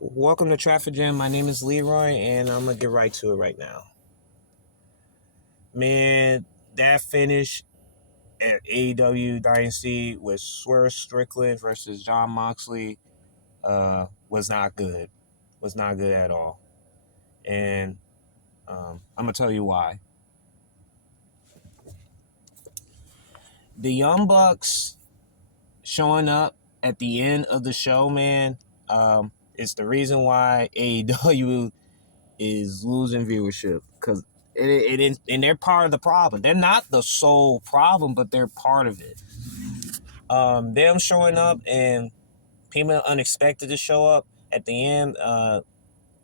Welcome to Traffic Jam. My name is Leroy, and I'm gonna get right to it right now. Man, that finish at AEW Dynasty with Swerve Strickland versus John Moxley was not good. Was not good at all. And I'm gonna tell you why. The Young Bucks showing up at the end of the show, man, is the reason why AEW is losing viewership because and they're part of the problem. They're not the sole problem, but they're part of it. Them showing up and people unexpected to show up at the end.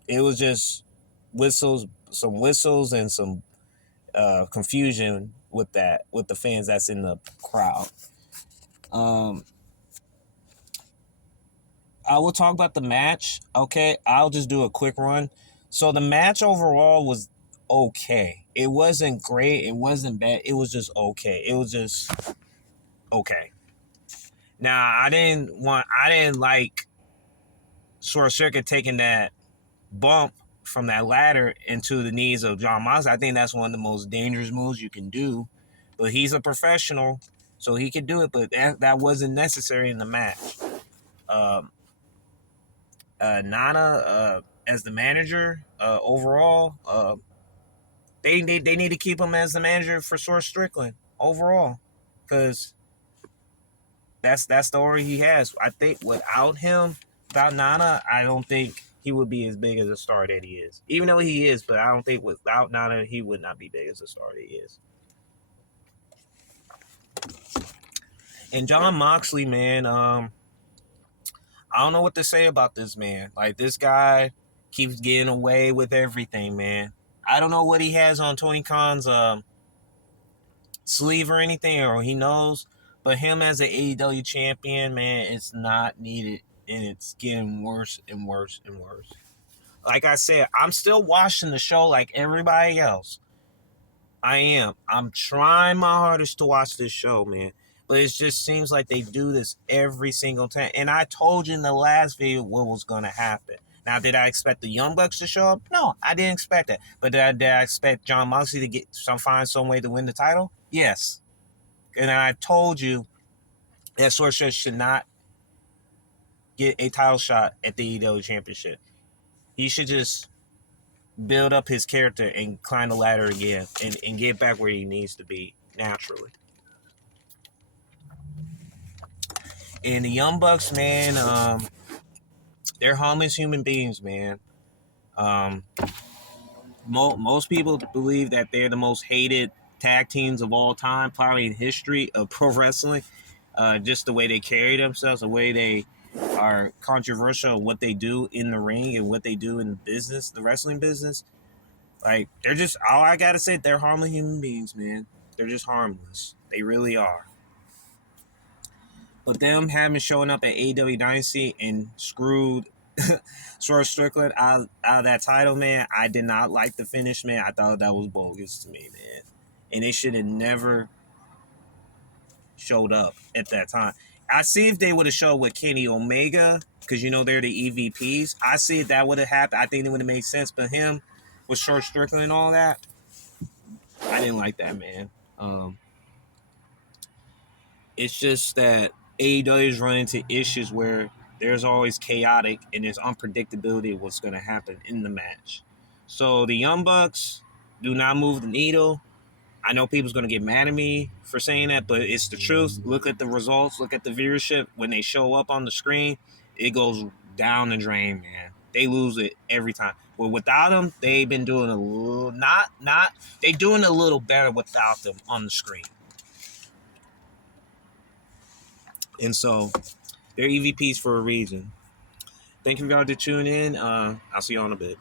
It was just some whistles, and some confusion with the fans that's in the crowd. Um, I will talk about the match. Okay, I'll just do a quick run. So the match overall was okay. It wasn't great. It wasn't bad. It was just okay. It was just okay. Now I didn't like Short Circuit taking that bump from that ladder into the knees of John Moxley. I think that's one of the most dangerous moves you can do. But he's a professional, so he could do it. But that wasn't necessary in the match. Um, Nana as the manager overall. They need to keep him as the manager for Source Strickland overall, because that's the aura he has. I think without Nana, I don't think he would be as big as a star that he is. Even though he is, but I don't think without Nana he would not be big as a star that he is. And John Moxley, man, I don't know what to say about this man. Like, this guy keeps getting away with everything, man. I don't know what he has on Tony Khan's sleeve or anything, or he knows, but him as an AEW champion, man, it's not needed, and it's getting worse and worse and worse. Like I said, I'm still watching the show like everybody else. I am. I'm trying my hardest to watch this show, man. But it just seems like they do this every single time. And I told you in the last video what was going to happen. Now, did I expect the Young Bucks to show up? No, I didn't expect that. But did I expect John Moxley to find some way to win the title? Yes. And I told you that Sorcerer should not get a title shot at the AEW Championship. He should just build up his character and climb the ladder again and get back where he needs to be naturally. And the Young Bucks, man, they're harmless human beings, man. Most people believe that they're the most hated tag teams of all time, probably in history of pro wrestling. Just the way they carry themselves, the way they are controversial, what they do in the ring and what they do in the business, the wrestling business. Like, they're just, all I gotta say, they're harmless human beings, man. They're just harmless. They really are. But them having showing up at AEW Dynasty and screwed Swerve Strickland out of that title, man, I did not like the finish, man. I thought that was bogus to me, man. And they should have never showed up at that time. I see if they would have showed with Kenny Omega, because they're the EVPs. I see if that would have happened. I think it would have made sense. But him with Short Strickland and all that, I didn't like that, man. It's just that AEW is running into issues where there's always chaotic and there's unpredictability of what's going to happen in the match. So the Young Bucks do not move the needle. I know people's going to get mad at me for saying that, but it's the truth. Look at the results. Look at the viewership. When they show up on the screen, it goes down the drain, man. They lose it every time. But without them, they've been doing a little, they're doing a little better without them on the screen. And so they're EVPs for a reason. Thank you, y'all, to tune in. I'll see you all in a bit.